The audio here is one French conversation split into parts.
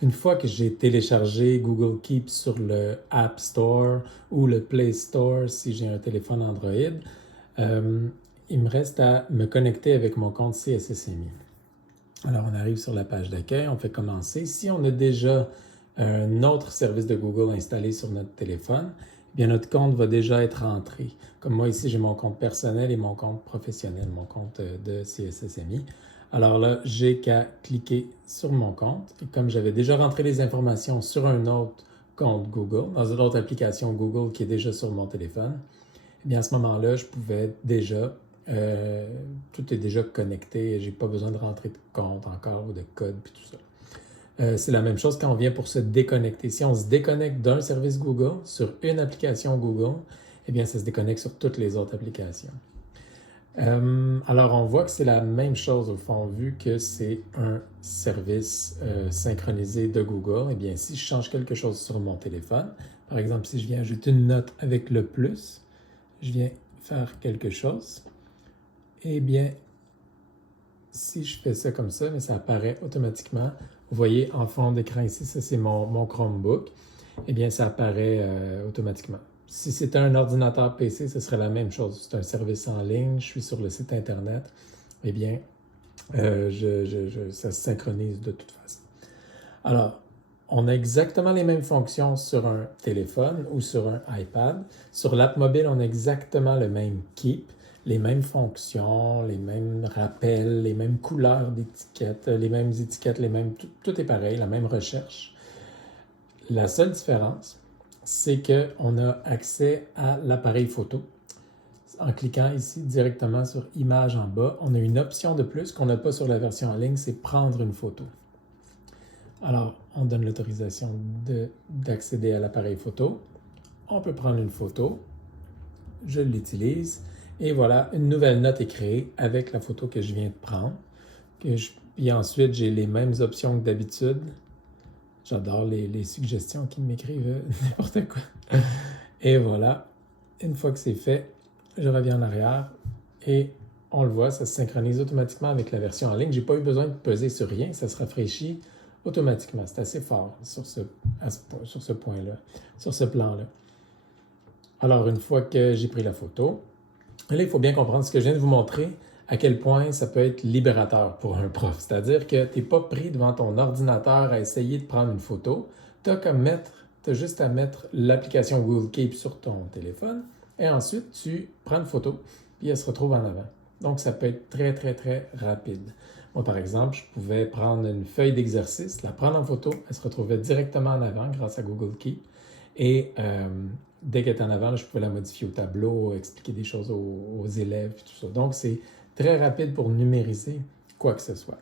Une fois que j'ai téléchargé Google Keep sur le App Store ou le Play Store si j'ai un téléphone Android, euh, il me reste à me connecter avec mon compte CSSMI. Alors, on arrive sur la page d'accueil, on fait commencer. Si on a déjà un autre service de Google installé sur notre téléphone, eh bien notre compte va déjà être entré. Comme moi ici, j'ai mon compte personnel et mon compte professionnel, mon compte de CSSMI. Alors là, j'ai qu'à cliquer sur mon compte. Et comme j'avais déjà rentré les informations sur un autre compte Google, dans une autre application Google qui est déjà sur mon téléphone, eh bien à ce moment-là, je pouvais déjà tout est déjà connecté, j'ai pas besoin de rentrer de compte encore ou de code puis tout ça. C'est la même chose quand on vient pour se déconnecter. Si on se déconnecte d'un service Google sur une application Google, eh bien ça se déconnecte sur toutes les autres applications. Alors on voit que c'est la même chose au fond, vu que c'est un service synchronisé de Google. Eh bien si je change quelque chose sur mon téléphone, par exemple si je viens ajouter une note avec le plus, je viens faire quelque chose, eh bien, si je fais ça comme ça, mais ça apparaît automatiquement. Vous voyez en fond d'écran ici, ça c'est mon Chromebook. Eh bien, ça apparaît automatiquement. Si c'était un ordinateur PC, ce serait la même chose. C'est un service en ligne, je suis sur le site Internet. Eh bien, ça se synchronise de toute façon. Alors, on a exactement les mêmes fonctions sur un téléphone ou sur un iPad. Sur l'app mobile, on a exactement le même Keep, les mêmes fonctions, les mêmes rappels, les mêmes couleurs d'étiquettes, les mêmes étiquettes, tout est pareil, la même recherche. La seule différence, c'est qu'on a accès à l'appareil photo. En cliquant ici directement sur Images en bas, on a une option de plus qu'on n'a pas sur la version en ligne, c'est Prendre une photo. Alors, on donne l'autorisation d'accéder à l'appareil photo. On peut prendre une photo. Je l'utilise. Et voilà, une nouvelle note est créée avec la photo que je viens de prendre. Puis ensuite, j'ai les mêmes options que d'habitude. J'adore les suggestions qui m'écrivent n'importe quoi. Et voilà, une fois que c'est fait, je reviens en arrière et on le voit, ça se synchronise automatiquement avec la version en ligne. Je n'ai pas eu besoin de peser sur rien, ça se rafraîchit automatiquement. C'est assez fort sur ce point-là, sur ce plan-là. Alors, une fois que j'ai pris la photo, là, il faut bien comprendre ce que je viens de vous montrer, à quel point ça peut être libérateur pour un prof. C'est-à-dire que tu n'es pas pris devant ton ordinateur à essayer de prendre une photo. Tu as juste à mettre l'application Google Keep sur ton téléphone et ensuite tu prends une photo puis elle se retrouve en avant. Donc, ça peut être très, très, très rapide. Moi, par exemple, je pouvais prendre une feuille d'exercice, la prendre en photo, elle se retrouvait directement en avant grâce à Google Keep. Et dès qu'elle est en avant, là, je pouvais la modifier au tableau, expliquer des choses aux élèves, et tout ça. Donc, c'est très rapide pour numériser quoi que ce soit.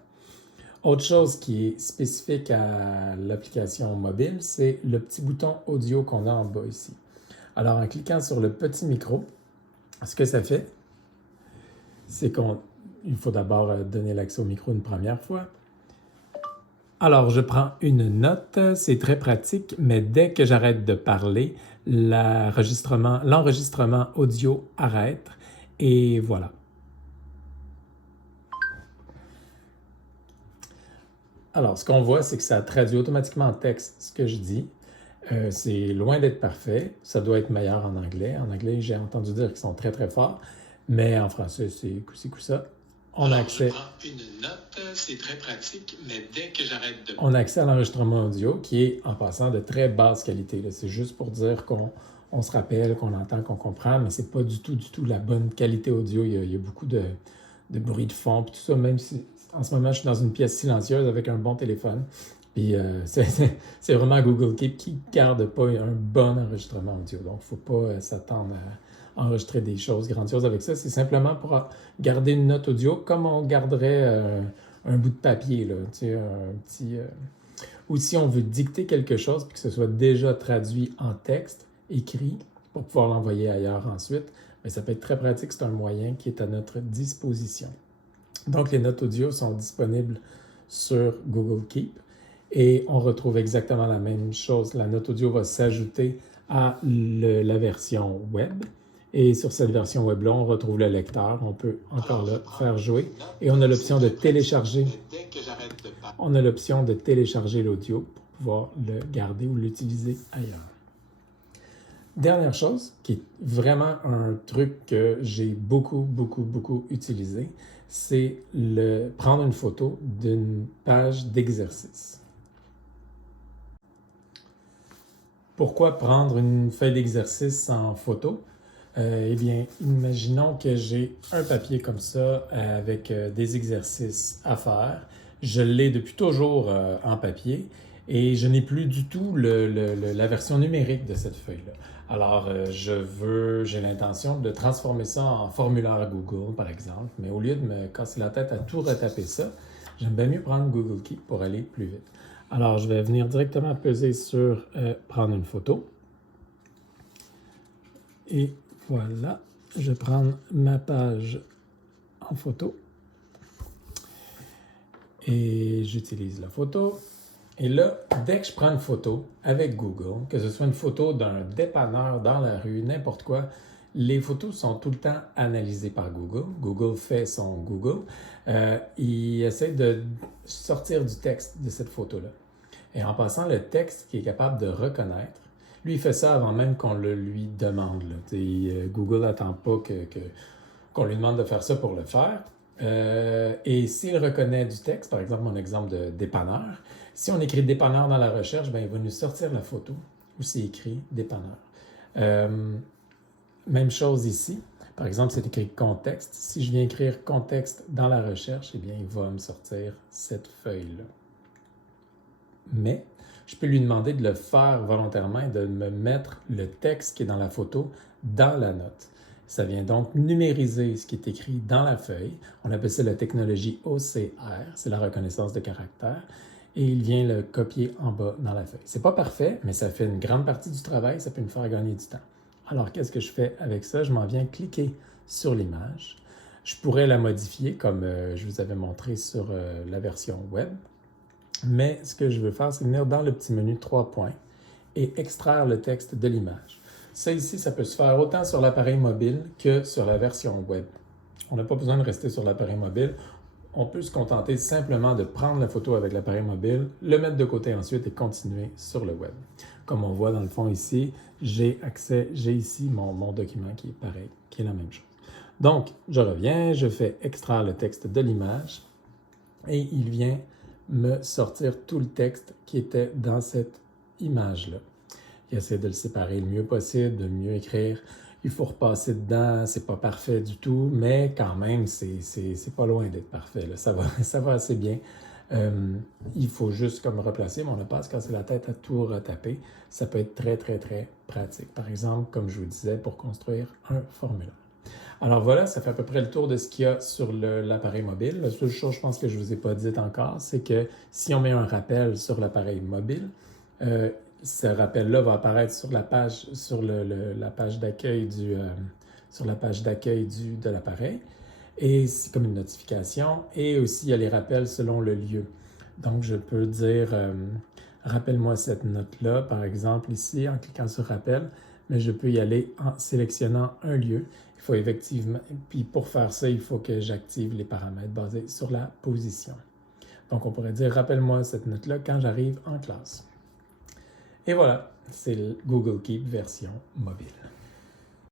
Autre chose qui est spécifique à l'application mobile, c'est le petit bouton audio qu'on a en bas ici. Alors, en cliquant sur le petit micro, ce que ça fait, c'est qu'il faut d'abord donner l'accès au micro une première fois. Alors, je prends une note, c'est très pratique, mais dès que j'arrête de parler, l'enregistrement audio arrête et voilà. Alors, ce qu'on voit, c'est que ça traduit automatiquement en texte ce que je dis. C'est loin d'être parfait. Ça doit être meilleur en anglais. En anglais, j'ai entendu dire qu'ils sont très, très forts, mais en français, c'est coup-ci, coup-ça. On a accès. Je prends une note, c'est très pratique, mais dès que j'arrête de... On a accès à l'enregistrement audio qui est, en passant, de très basse qualité. C'est juste pour dire qu'on se rappelle, qu'on entend, qu'on comprend, mais c'est pas du tout la bonne qualité audio. Il y a beaucoup de bruit de fond, puis tout ça, même si en ce moment, je suis dans une pièce silencieuse avec un bon téléphone. Puis c'est vraiment Google Keep qui ne garde pas un bon enregistrement audio. Donc, il ne faut pas s'attendre à enregistrer des choses grandioses avec ça. C'est simplement pour garder une note audio comme on garderait un bout de papier, là, tu sais, un petit... Ou si on veut dicter quelque chose puis que ce soit déjà traduit en texte, écrit, pour pouvoir l'envoyer ailleurs ensuite, mais ça peut être très pratique. C'est un moyen qui est à notre disposition. Donc, les notes audio sont disponibles sur Google Keep et on retrouve exactement la même chose. La note audio va s'ajouter à la version web. Et sur cette version web-là, on retrouve le lecteur. On peut encore là faire jouer. Et on a l'option de télécharger. On a l'option de télécharger l'audio pour pouvoir le garder ou l'utiliser ailleurs. Dernière chose, qui est vraiment un truc que j'ai beaucoup utilisé, c'est prendre une photo d'une page d'exercice. Pourquoi prendre une feuille d'exercice en photo? Eh bien, imaginons que j'ai un papier comme ça avec des exercices à faire. Je l'ai depuis toujours en papier et je n'ai plus du tout la version numérique de cette feuille-là. Alors, j'ai l'intention de transformer ça en formulaire Google, par exemple, mais au lieu de me casser la tête à tout retaper ça, j'aime bien mieux prendre Google Keep pour aller plus vite. Alors, je vais venir directement peser sur prendre une photo. Et voilà, je vais prendre ma page en photo. Et j'utilise la photo. Et là, dès que je prends une photo avec Google, que ce soit une photo d'un dépanneur dans la rue, n'importe quoi, les photos sont tout le temps analysées par Google. Google fait son Google. Il essaie de sortir du texte de cette photo-là. Et en passant, le texte qu'il est capable de reconnaître, lui, il fait ça avant même qu'on le lui demande. Google n'attend pas qu'on lui demande de faire ça pour le faire. Et s'il reconnaît du texte, par exemple mon exemple de dépanneur, si on écrit dépanneur dans la recherche, ben, il va nous sortir la photo où c'est écrit dépanneur. Même chose ici. Par exemple, c'est écrit contexte. Si je viens écrire contexte dans la recherche, eh bien, il va me sortir cette feuille-là. Mais je peux lui demander de le faire volontairement et de me mettre le texte qui est dans la photo dans la note. Ça vient donc numériser ce qui est écrit dans la feuille. On appelle ça la technologie OCR, c'est la reconnaissance de caractère, et il vient le copier en bas dans la feuille. C'est pas parfait, mais ça fait une grande partie du travail, ça peut me faire gagner du temps. Alors, qu'est-ce que je fais avec ça? Je m'en viens cliquer sur l'image. Je pourrais la modifier comme je vous avais montré sur la version web. Mais ce que je veux faire, c'est venir dans le petit menu 3 points et extraire le texte de l'image. Ça ici, ça peut se faire autant sur l'appareil mobile que sur la version web. On n'a pas besoin de rester sur l'appareil mobile. On peut se contenter simplement de prendre la photo avec l'appareil mobile, le mettre de côté ensuite et continuer sur le web. Comme on voit dans le fond ici, j'ai ici mon document qui est pareil, qui est la même chose. Donc, je reviens, je fais extraire le texte de l'image et il vient me sortir tout le texte qui était dans cette image-là. Il essaie de le séparer le mieux possible, de mieux écrire. Il faut repasser dedans, c'est pas parfait du tout, mais quand même, c'est pas loin d'être parfait. Là. Ça va assez bien. Il faut juste comme replacer, mais on n'a pas à se casser la tête à tout retaper. Ça peut être très pratique. Par exemple, comme je vous disais, pour construire un formulaire. Alors voilà, ça fait à peu près le tour de ce qu'il y a sur l'appareil mobile. La seule chose, je pense que je ne vous ai pas dit encore, c'est que si on met un rappel sur l'appareil mobile, ce rappel-là va apparaître sur la page, sur la page d'accueil de l'appareil. Et c'est comme une notification. Et aussi, il y a les rappels selon le lieu. Donc, je peux dire, rappelle-moi cette note-là, par exemple, ici, en cliquant sur rappel, mais je peux y aller en sélectionnant un lieu. Il faut effectivement, puis pour faire ça, il faut que j'active les paramètres basés sur la position. Donc, on pourrait dire, rappelle-moi cette note-là quand j'arrive en classe. Et voilà, c'est le Google Keep version mobile.